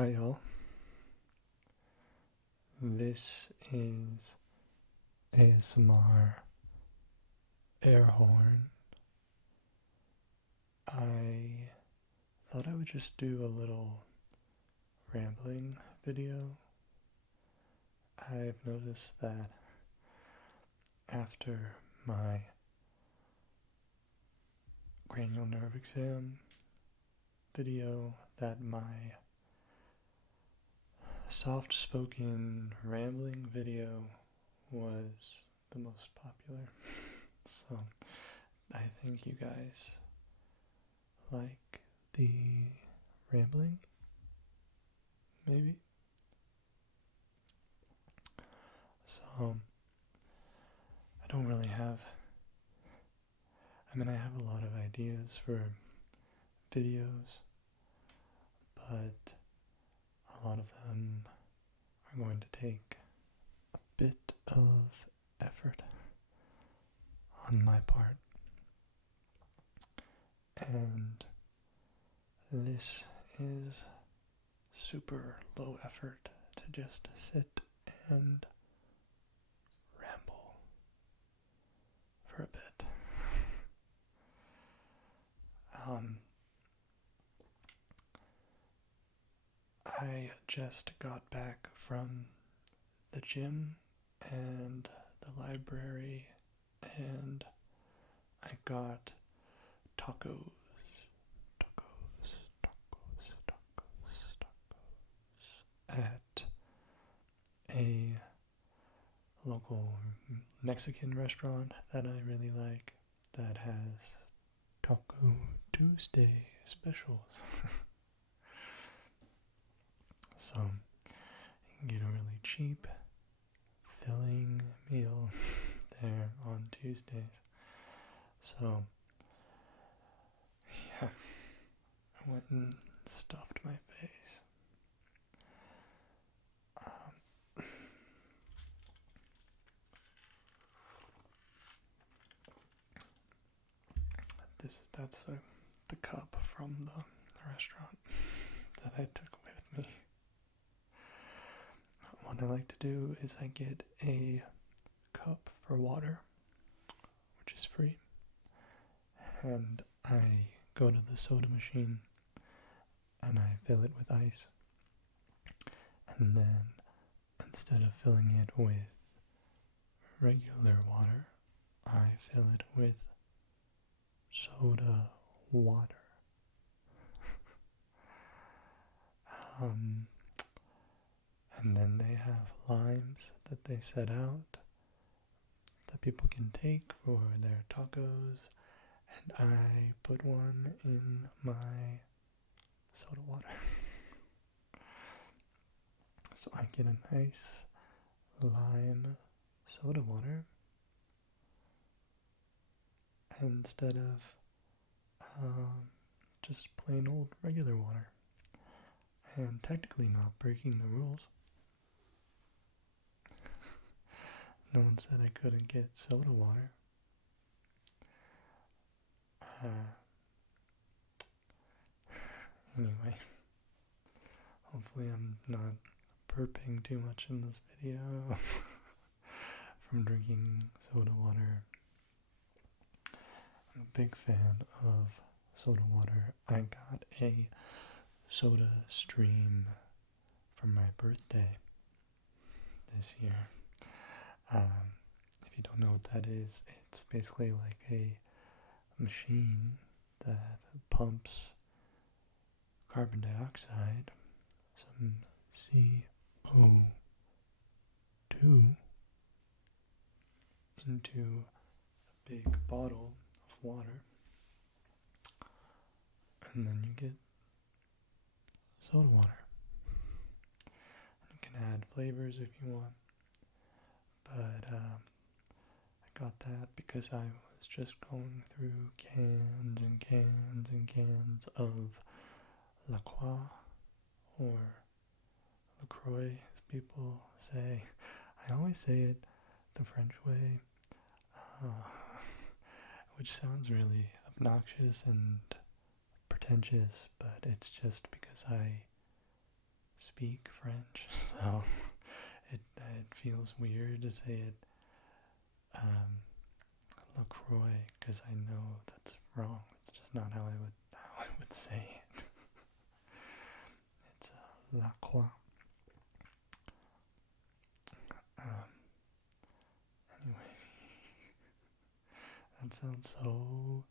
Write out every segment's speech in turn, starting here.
Hi y'all, this is ASMR air horn. I thought I would just do a little rambling video. I've noticed that after my cranial nerve exam video that my soft-spoken rambling video was the most popular. So I think you guys like the rambling, maybe? So I don't really have, I have a lot of ideas for videos, but a lot of them are going to take a bit of effort on my part. And this is super low effort to just sit and ramble for a bit. I just got back from the gym and the library, and I got tacos at a local Mexican restaurant that I really like that has Taco Tuesday specials. So you can get a really cheap, filling meal there on Tuesdays. So yeah, I went and stuffed my face. That's the cup from the restaurant that I took with me. What I like to do is I get a cup for water, which is free, and I go to the soda machine and I fill it with ice, and then instead of filling it with regular water, I fill it with soda water. And then they have limes that they set out that people can take for their tacos, and I put one in my soda water. So I get a nice lime soda water instead of just plain old regular water, and technically not breaking the rules. No one said I couldn't get soda water. Anyway, hopefully I'm not burping too much in this video from drinking soda water. I'm a big fan of soda water. I got a soda stream for my birthday this year. If you don't know what that is, it's basically like a machine that pumps carbon dioxide, some CO2, into a big bottle of water, and then you get soda water. You can add flavors if you want, but I got that because I was just going through cans and cans and cans of La Croix, or LaCroix as people say. I always say it the French way, which sounds really obnoxious and pretentious, but it's just because I speak French, so it feels weird to say it LaCroix, because I know that's wrong. It's just not how I would say it. It's LaCroix. Anyway, that sounds so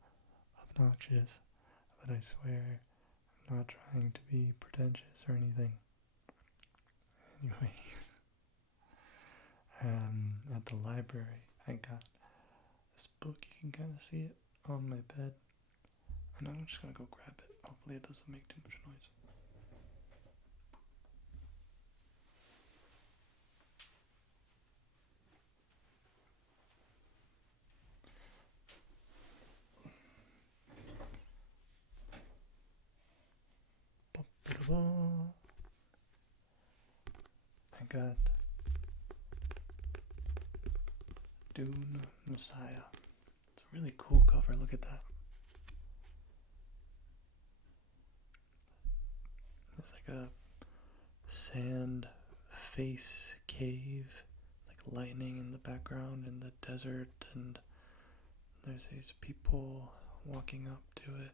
obnoxious, but I swear I'm not trying to be pretentious or anything. Anyway, at the library, I got this book. You can kind of see it on my bed, and I'm just gonna go grab it. Hopefully, it doesn't make too much noise. I got Dune Messiah. It's a really cool cover. Look at that. It's like a sand face cave, like lightning in the background in the desert, and there's these people walking up to it.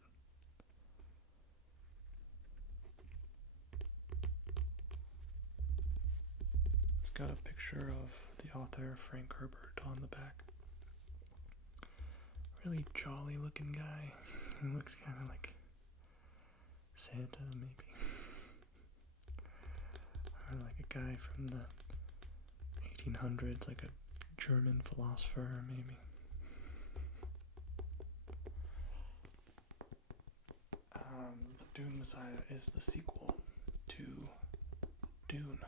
It's got a picture of the author Frank Herbert on the back. Really jolly looking guy. He looks kind of like Santa, maybe. Or like a guy from the 1800s, like a German philosopher, maybe. The Dune Messiah is the sequel to Dune.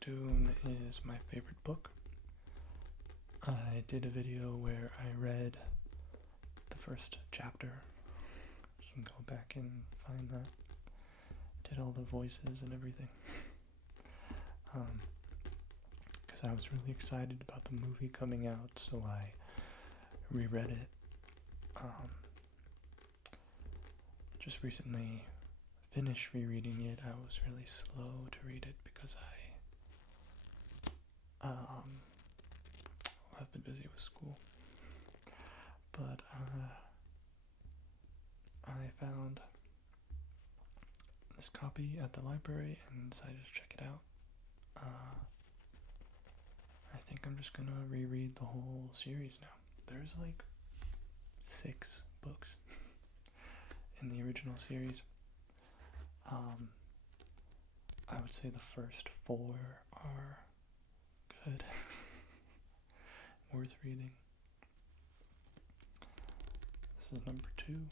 Dune is my favorite book. I did a video where I read the first chapter. You can go back and find that. Did all the voices and everything. Because I was really excited about the movie coming out, so I reread it. Just recently finished rereading it. I was really slow to read it because I've been busy with school. But I found this copy at the library and decided to check it out. I think I'm just gonna reread the whole series now. There's like 6 books in the original series. I would say the first 4 are good, worth reading. This is number 2.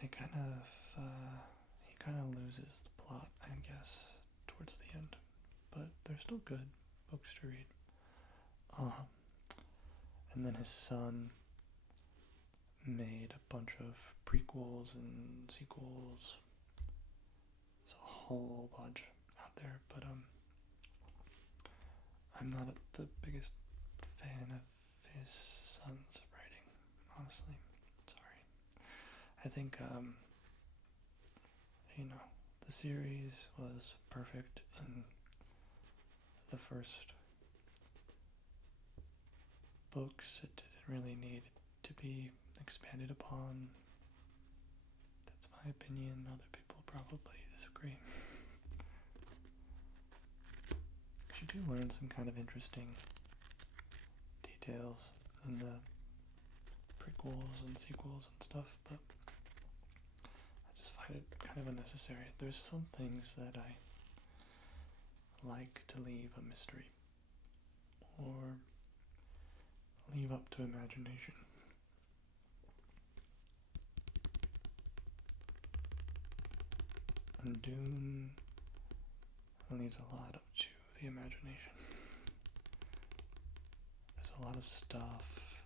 They kind of, he kind of loses the plot, I guess, towards the end, but they're still good books to read. And then his son made a bunch of prequels and sequels. There's a whole bunch out there, but I'm not the biggest fan of his son's writing, honestly. Sorry. I think, the series was perfect in the first books. It didn't really need to be expanded upon. That's my opinion. Other people probably disagree. You do learn some kind of interesting details in the prequels and sequels and stuff, but I just find it kind of unnecessary. There's some things that I like to leave a mystery or leave up to imagination. And Dune leaves a lot up to the imagination. There's a lot of stuff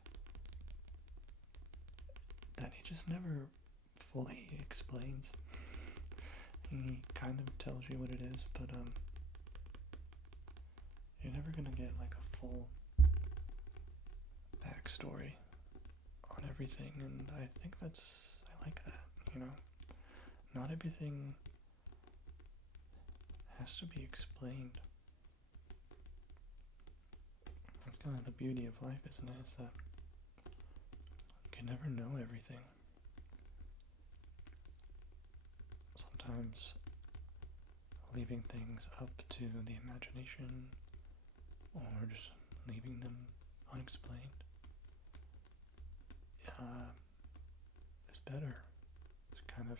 that he just never fully explains. He kind of tells you what it is, but you're never gonna get like a full backstory on everything, and I think I like that, you know? Not everything has to be explained. That's kind of the beauty of life, isn't it? Is that you can never know everything. Sometimes leaving things up to the imagination or just leaving them unexplained is better. It kind of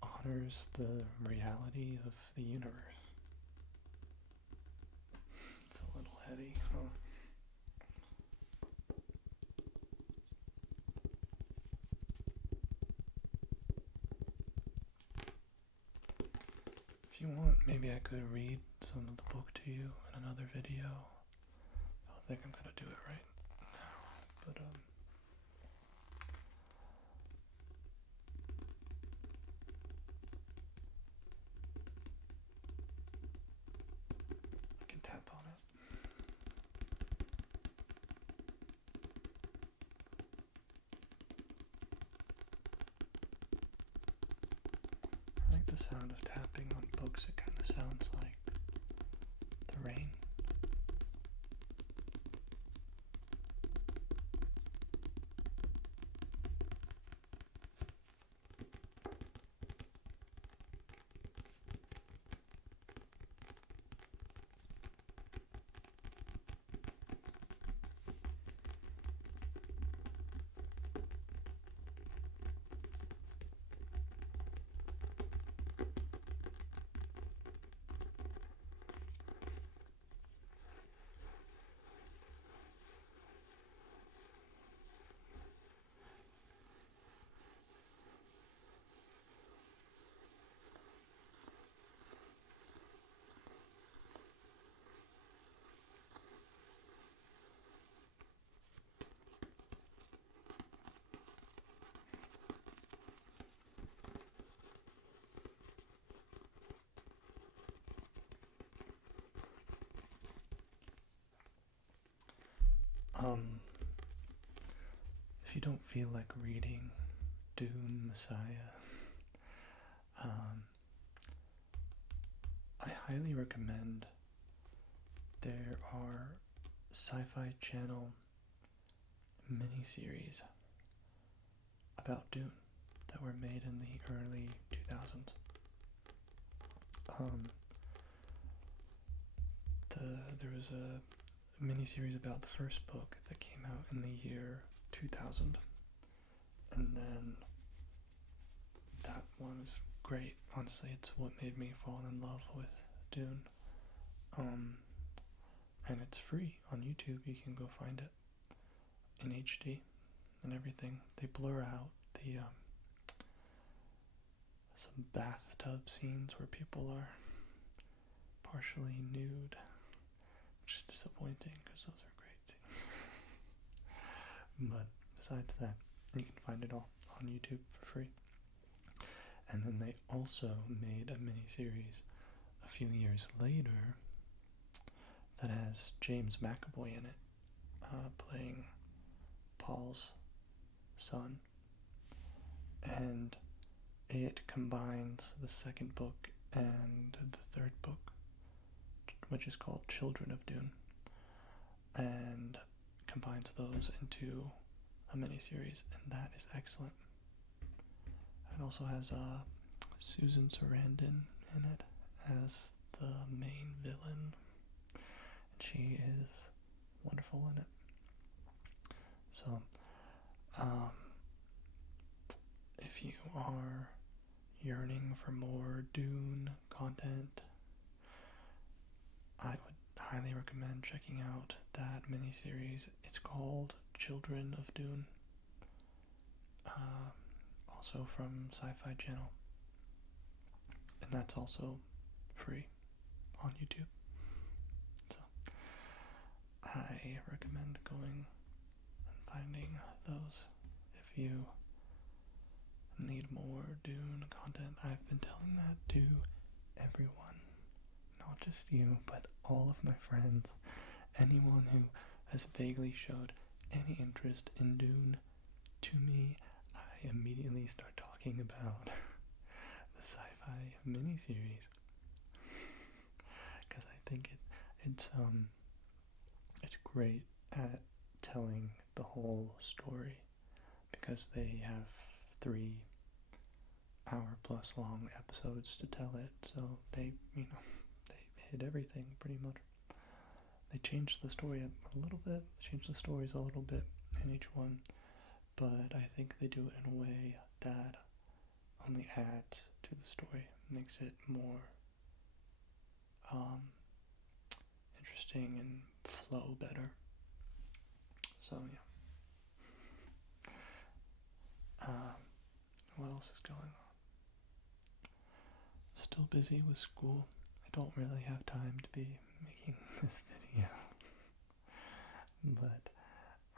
honors the reality of the universe. It's a little heady, huh? If you want, maybe I could read some of the book to you in another video. I don't think I'm gonna do it right now, but I can tap on it. I like the sound of tapping on books. It kind of sounds like the rain. If you don't feel like reading Dune Messiah, I highly recommend. There are Sci-Fi Channel miniseries about Dune that were made in the early 2000s. There was a miniseries about the first book that came out in the year 2000, and then that one was great. Honestly, it's what made me fall in love with Dune. And it's free on YouTube. You can go find it in HD and everything. They blur out the some bathtub scenes where people are partially nude, which is disappointing because those are great scenes. But besides that, you can find it all on YouTube for free. And then they also made a miniseries a few years later that has James McAvoy in it, playing Paul's son. And it combines the second book and the third book, which is called Children of Dune, and combines those into a miniseries, and that is excellent. It also has Susan Sarandon in it as the main villain, and she is wonderful in it. So, if you are yearning for more Dune content, I would highly recommend checking out that miniseries. It's called Children of Dune, also from Sci-Fi Channel, and that's also free on YouTube. So I recommend going and finding those if you need more Dune content. I've been telling that to everyone, not just you, but all of my friends, anyone who has vaguely showed any interest in Dune, to me, I immediately start talking about the sci-fi miniseries, because I think it's great at telling the whole story, because they have 3 hour plus long episodes to tell it, so they hit everything pretty much. They changed the story a little bit, changed the stories a little bit in each one, but I think they do it in a way that only adds to the story, makes it more interesting and flow better. So yeah. What else is going on? Still busy with school. I don't really have time to be making this video, but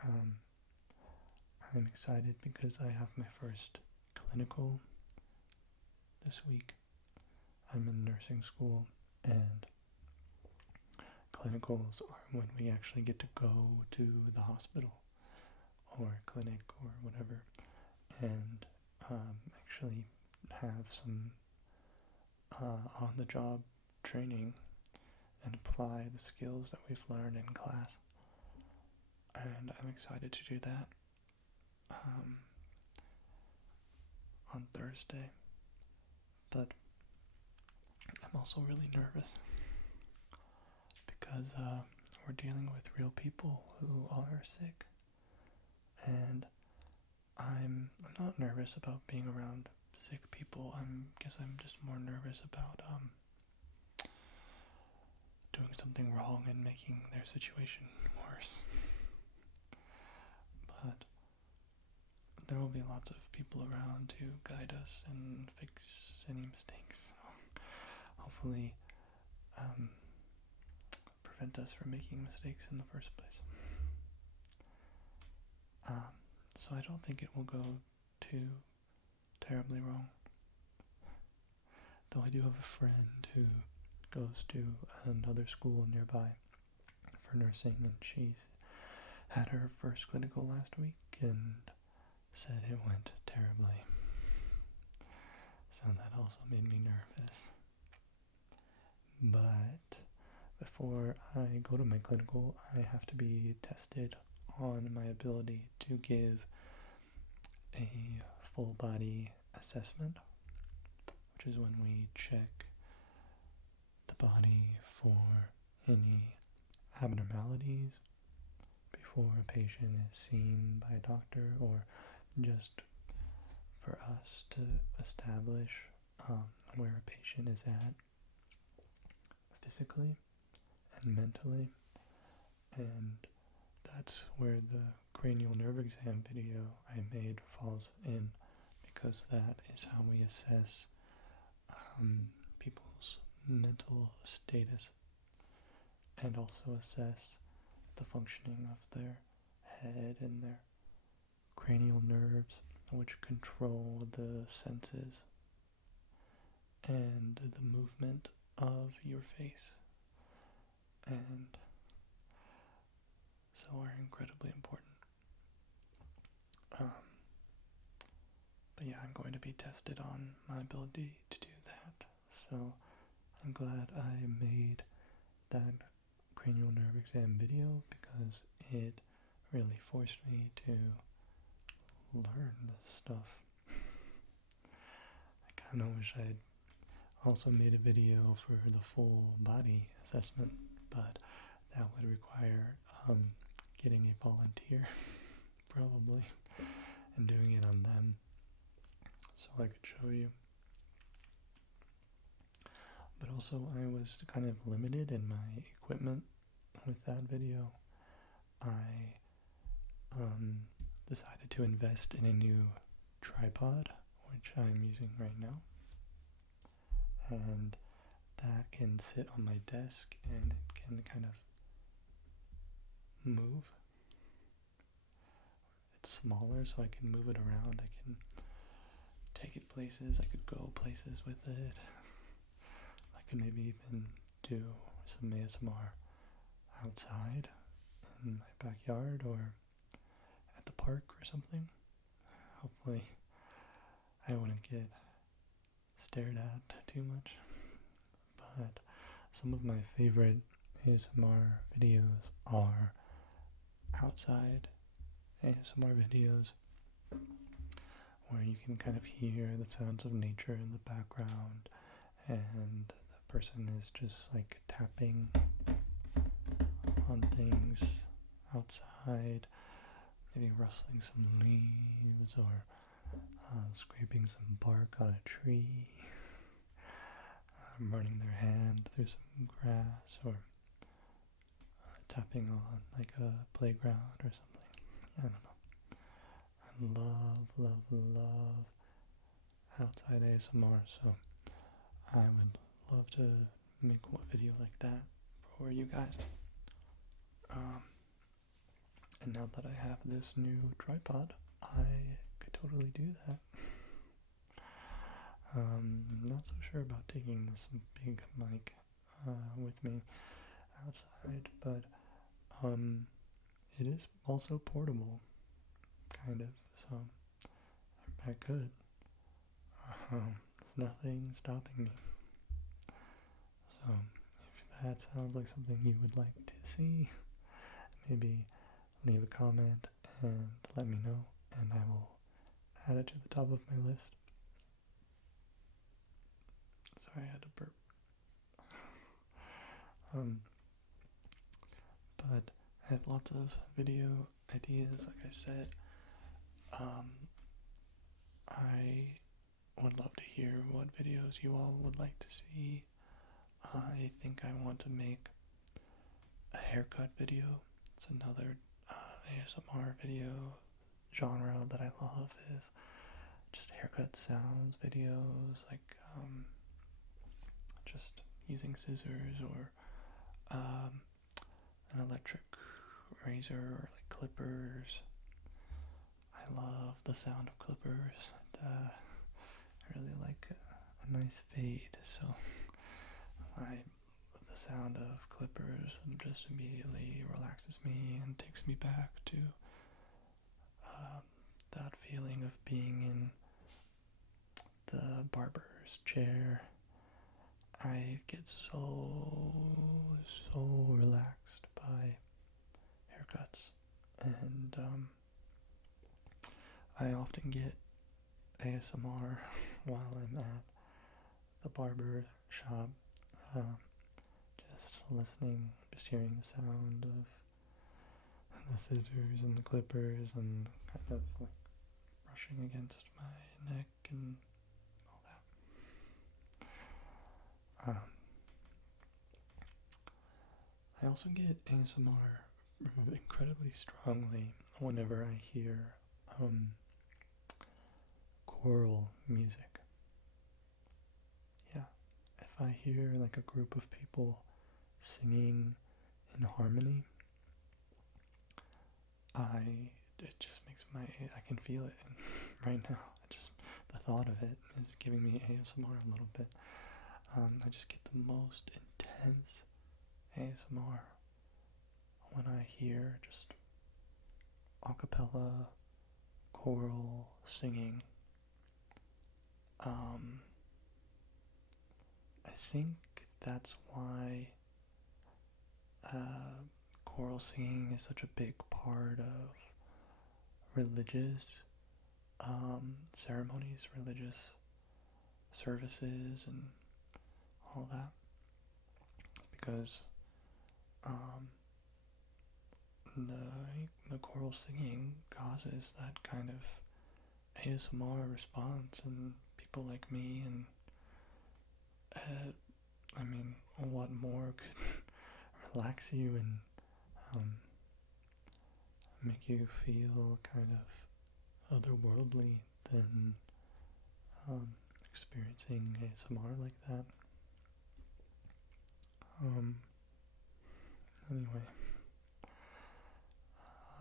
I'm excited because I have my first clinical this week. I'm in nursing school, and clinicals are when we actually get to go to the hospital or clinic or whatever, and actually have some on-the-job training and apply the skills that we've learned in class. And I'm excited to do that on Thursday. But I'm also really nervous because we're dealing with real people who are sick, and I'm not nervous about being around sick people. I guess I'm just more nervous about doing something wrong and making their situation worse. But there will be lots of people around to guide us and fix any mistakes. So hopefully prevent us from making mistakes in the first place. So I don't think it will go too terribly wrong. Though I do have a friend who goes to another school nearby for nursing, and she's had her first clinical last week and said it went terribly. So that also made me nervous. But before I go to my clinical, I have to be tested on my ability to give a full body assessment, which is when we check the body for any abnormalities before a patient is seen by a doctor, or just for us to establish where a patient is at physically and mentally. And that's where the cranial nerve exam video I made falls in, because that is how we assess people's mental status, and also assess the functioning of their head and their cranial nerves, which control the senses and the movement of your face, and so are incredibly important. But yeah, I'm going to be tested on my ability to do that, so I'm glad I made that cranial nerve exam video, because it really forced me to learn this stuff. I kind of wish I'd also made a video for the full body assessment, but that would require getting a volunteer probably and doing it on them so I could show you. But also I was kind of limited in my equipment with that video. I decided to invest in a new tripod, which I'm using right now, and that can sit on my desk and it can kind of move. It's smaller, so I can move it around. I can take it places. I could go places with it. I could maybe even do some ASMR outside in my backyard, or the park or something. Hopefully I wouldn't get stared at too much. But some of my favorite ASMR videos are outside ASMR videos where you can kind of hear the sounds of nature in the background and the person is just like tapping on things outside, maybe rustling some leaves or scraping some bark on a tree, running their hand through some grass, or tapping on like a playground or something. Yeah, I don't know. I love outside ASMR, so I would love to make a video like that for you guys. And now that I have this new tripod, I could totally do that. Not so sure about taking this big mic with me outside, but it is also portable, kind of, so I could. There's nothing stopping me. So if that sounds like something you would like to see, maybe leave a comment and let me know, and I will add it to the top of my list. Sorry, I had to burp. But I have lots of video ideas, like I said. I would love to hear what videos you all would like to see. I think I want to make a haircut video. It's another ASMR video genre that I love, is just haircut sounds videos, like just using scissors or an electric razor or like clippers. I love the sound of clippers. I really like a nice fade, so the sound of clippers just immediately relaxes me and takes me back to that feeling of being in the barber's chair. I get so relaxed by haircuts, and I often get ASMR while I'm at the barber shop, just listening, just hearing the sound of the scissors and the clippers and kind of like brushing against my neck and all that. I also get ASMR incredibly strongly whenever I hear choral music. Yeah, if I hear like a group of people singing in harmony, it just makes I can feel it right now. The thought of it is giving me ASMR a little bit. I just get the most intense ASMR when I hear just a cappella, choral singing. I think that's why choral singing is such a big part of religious ceremonies, religious services, and all that, because the choral singing causes that kind of ASMR response, and people like me, and I mean, what more could relax you and make you feel kind of otherworldly than experiencing ASMR like that? Anyway,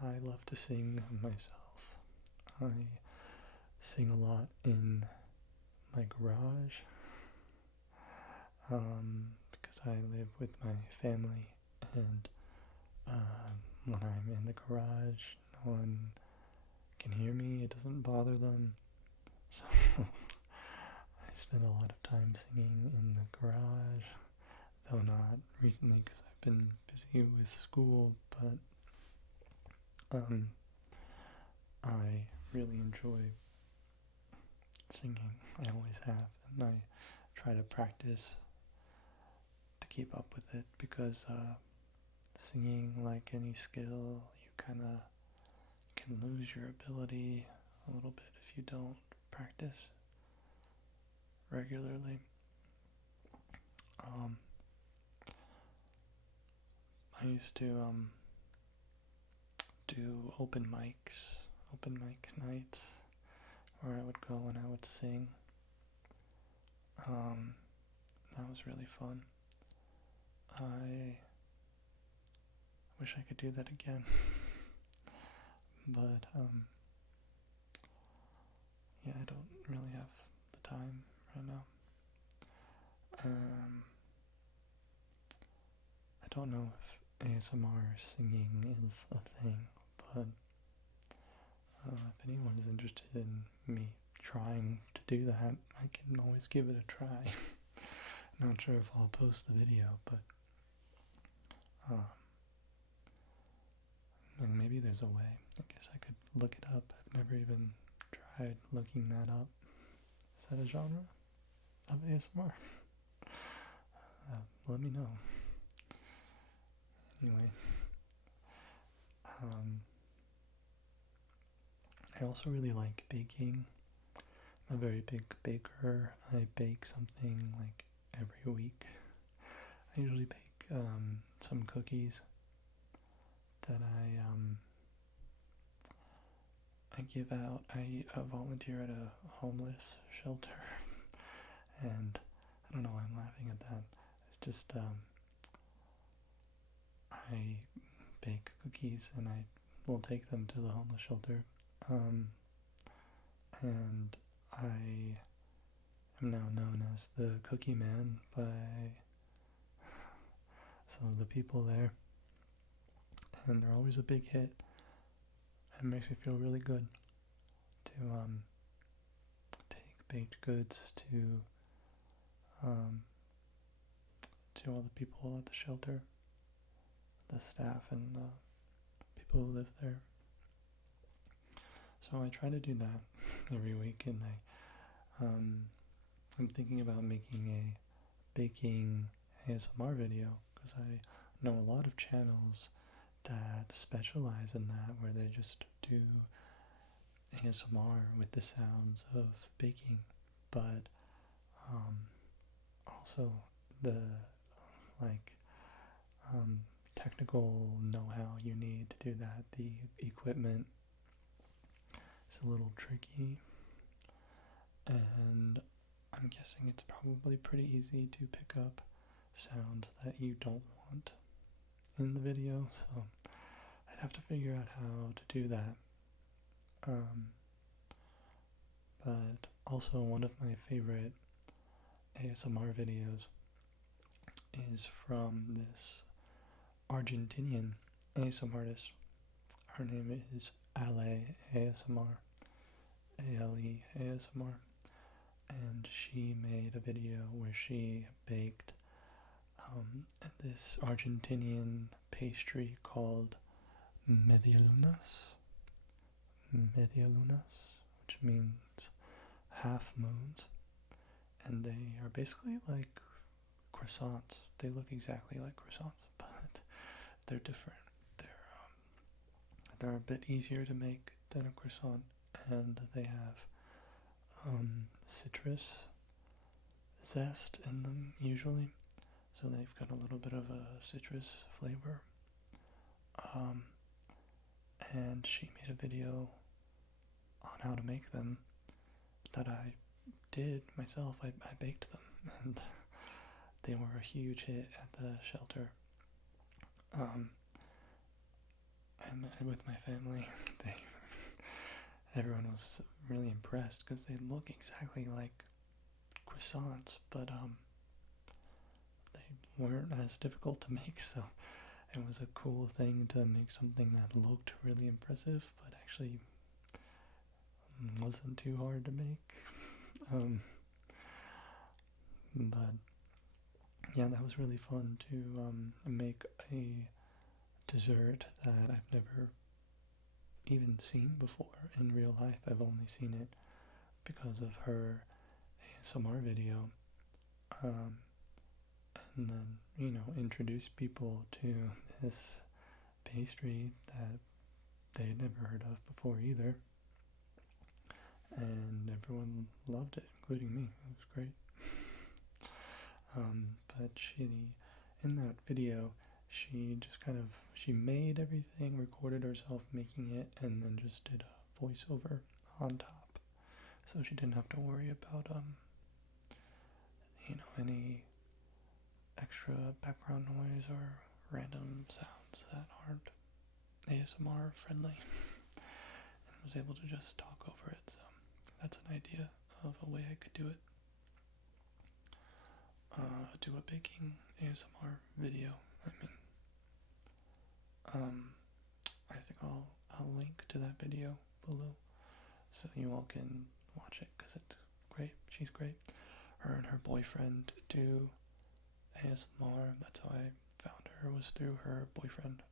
I love to sing myself. I sing a lot in my garage, because I live with my family, and when I'm in the garage, no one can hear me, it doesn't bother them. So I spend a lot of time singing in the garage, though not recently because I've been busy with school, but I really enjoy singing. I always have, and I try to practice to keep up with it because singing, like any skill, you kind of can lose your ability a little bit if you don't practice regularly. I used to do open mic nights, where I would go and I would sing. That was really fun. I wish I could do that again, but yeah, I don't really have the time right now. I don't know if ASMR singing is a thing, but if anyone is interested in me trying to do that, I can always give it a try. Not sure if I'll post the video, but and maybe there's a way. I guess I could look it up. I've never even tried looking that up. Is that a genre of ASMR? Let me know. Anyway, I also really like baking. I'm a very big baker. I bake something like every week. I usually bake some cookies that I give out. I volunteer at a homeless shelter, and I don't know why I'm laughing at that. It's just I bake cookies and I will take them to the homeless shelter, and I am now known as the Cookie Man by some of the people there, and they're always a big hit. It makes me feel really good to take baked goods to all the people at the shelter, the staff and the people who live there. So I try to do that every week, and I'm thinking about making a baking ASMR video because I know a lot of channels that specialize in that, where they just do ASMR with the sounds of baking, but also the like technical know-how you need to do that. The equipment is a little tricky, and I'm guessing it's probably pretty easy to pick up sounds that you don't want in the video, so I'd have to figure out how to do that. But also one of my favorite ASMR videos is from this Argentinian ASMRtist. Her name is Ale ASMR, ALE ASMR, and she made a video where she baked this Argentinian pastry called medialunas, which means half moons, and they are basically like croissants. They look exactly like croissants, but they're different. They're a bit easier to make than a croissant, and they have citrus zest in them usually, so they've got a little bit of a citrus flavor. And she made a video on how to make them that I did myself. I baked them, and they were a huge hit at the shelter. And with my family, everyone was really impressed because they look exactly like croissants, but they weren't as difficult to make, so it was a cool thing to make something that looked really impressive but actually wasn't too hard to make. Um, but yeah, that was really fun to make a dessert that I've never even seen before in real life. I've only seen it because of her ASMR video. Um, and then, introduce people to this pastry that they had never heard of before either. And everyone loved it, including me. It was great. But in that video, she made everything, recorded herself making it, and then just did a voiceover on top. So she didn't have to worry about, any extra background noise or random sounds that aren't ASMR friendly, and was able to just talk over it. So that's an idea of a way I could do it. Do a baking ASMR video. I think I'll link to that video below so you all can watch it because it's great. She's great. Her and her boyfriend do ASMR. That's how I found her, was through her boyfriend.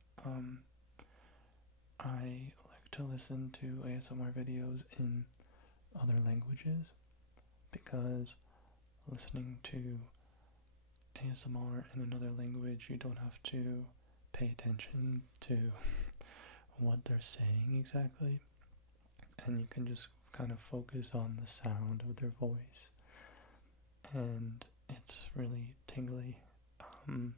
I like to listen to ASMR videos in other languages because listening to ASMR in another language, you don't have to pay attention to what they're saying exactly, and you can just kind of focus on the sound of their voice, and it's really tingly. One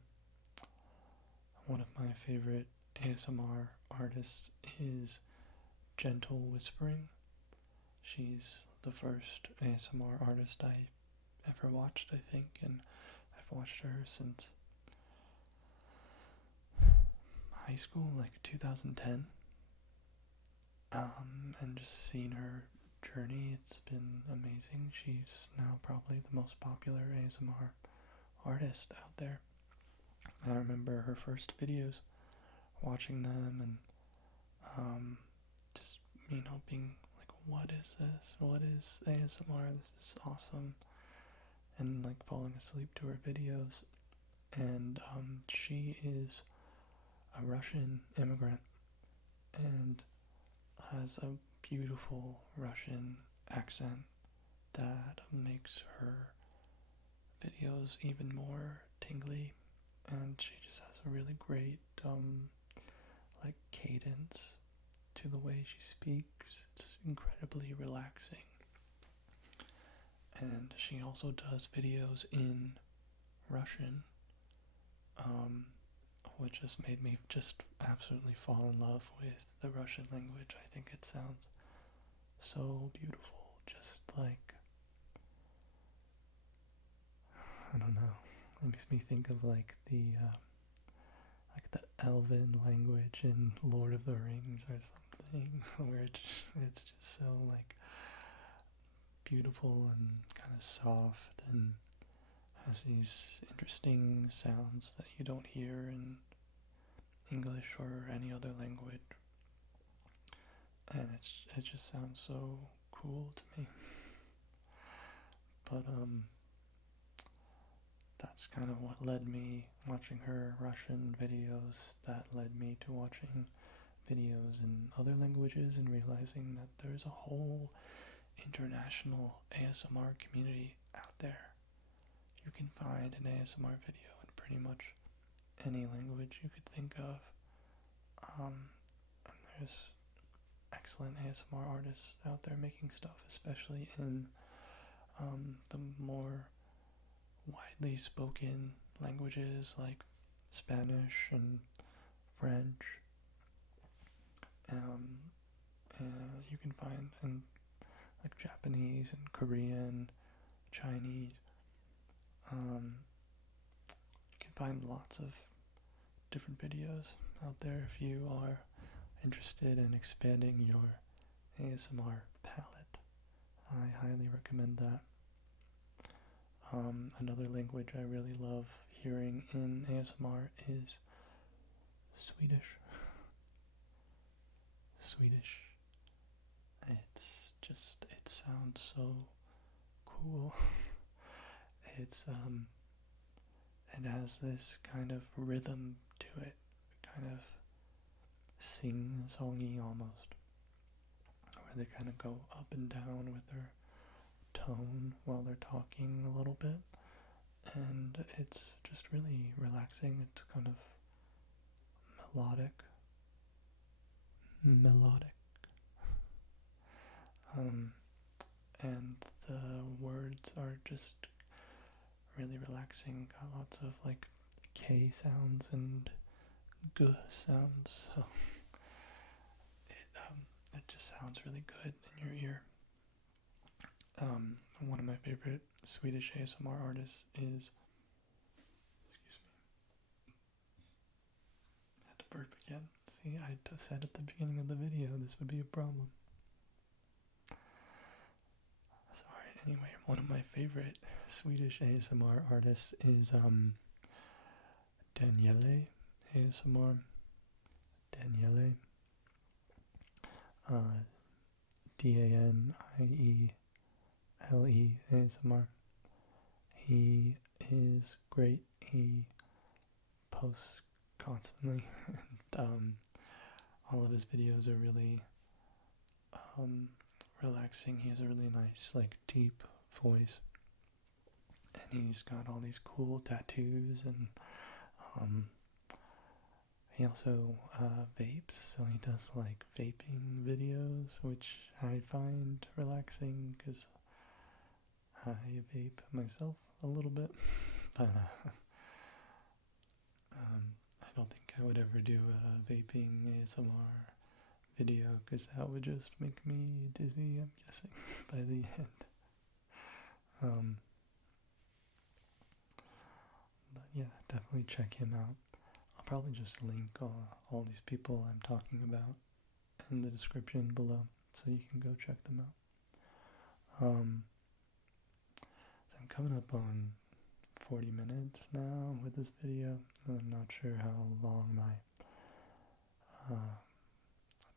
of my favorite ASMR artists is Gentle Whispering. She's the first ASMR artist I ever watched, I think, and I've watched her since high school, like 2010. And just seeing her journey, it's been amazing. She's now probably the most popular ASMR artist out there. And I remember her first videos, watching them, and just, being like, what is this? What is ASMR? This is awesome. And like falling asleep to her videos. And she is a Russian immigrant and has a beautiful Russian accent that makes her videos even more tingly, and she just has a really great like cadence to the way she speaks. It's incredibly relaxing. And she also does videos in Russian, which just made me just absolutely fall in love with the Russian language. I think it sounds so beautiful, just like, I don't know, it makes me think of like the Elven language in Lord of the Rings or something, where it's just so like beautiful and kind of soft and has these interesting sounds that you don't hear in English or any other language, and it just sounds so cool to me. But that's kind of what led me watching her Russian videos. That led me to watching videos in other languages and realizing that there's a whole international ASMR community out there. You can find an ASMR video in pretty much any language you could think of. And there's excellent ASMR artists out there making stuff, especially in the more widely spoken languages like Spanish and French. You can find in like Japanese and Korean, Chinese. You can find lots of different videos out there if you are interested in expanding your ASMR palette. I highly recommend that. Another language I really love hearing in ASMR is Swedish. It's it sounds so cool. It's it has this kind of rhythm to it, kind of sing-songy almost, where they kind of go up and down with their tone while they're talking a little bit, and it's just really relaxing. It's kind of melodic, and the words are just really relaxing. Got lots of like K sounds and G sounds, so it just sounds really good in your ear. One of my favorite Swedish ASMR artists is, excuse me, I had to burp again. See, I said at the beginning of the video this would be a problem. Sorry, anyway, one of my favorite Swedish ASMR artists is Daniele ASMR. Daniele. Daniele ASMR. He is great. He posts constantly, and all of his videos are really relaxing. He has a really nice, like, deep voice, and he's got all these cool tattoos, and he also vapes, so he does like vaping videos, which I find relaxing because I vape myself a little bit, but I don't think I would ever do a vaping ASMR video because that would just make me dizzy, I'm guessing, by the end. But yeah, definitely check him out. I'll probably just link all these people I'm talking about in the description below, so you can go check them out. I'm coming up on 40 minutes now with this video, and I'm not sure how long my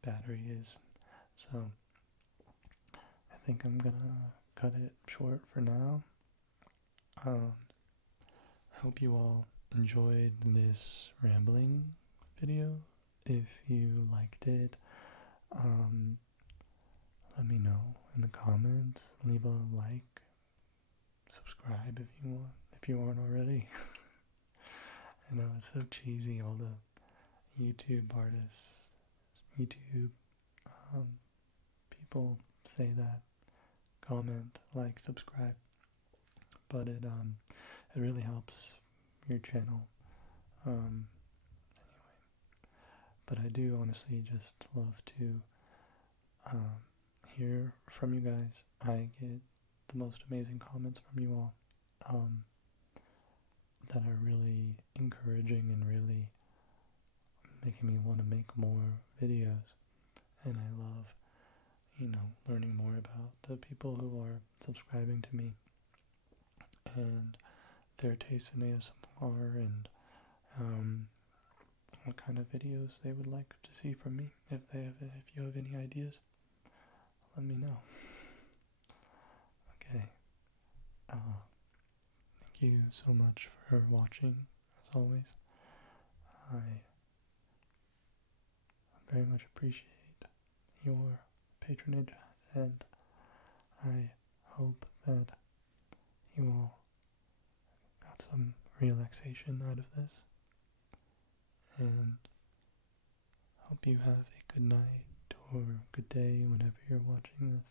battery is, so I think I'm gonna cut it short for now. I hope you all enjoyed this rambling video. If you liked it, let me know in the comments. Leave a like, subscribe if you want, if you aren't already. I know it's so cheesy, all the YouTube artists, YouTube people say that. Comment, like, subscribe, but it really helps your channel. Anyway, but I do honestly just love to hear from you guys. I get the most amazing comments from you all that are really encouraging and really making me want to make more videos. And I love, learning more about the people who are subscribing to me and their taste in ASMR, and what kind of videos they would like to see from me. If you have any ideas, let me know. Okay. Thank you so much for watching, as always. I very much appreciate your patronage, and I hope that you all got some relaxation out of this, and hope you have a good night or good day whenever you're watching this.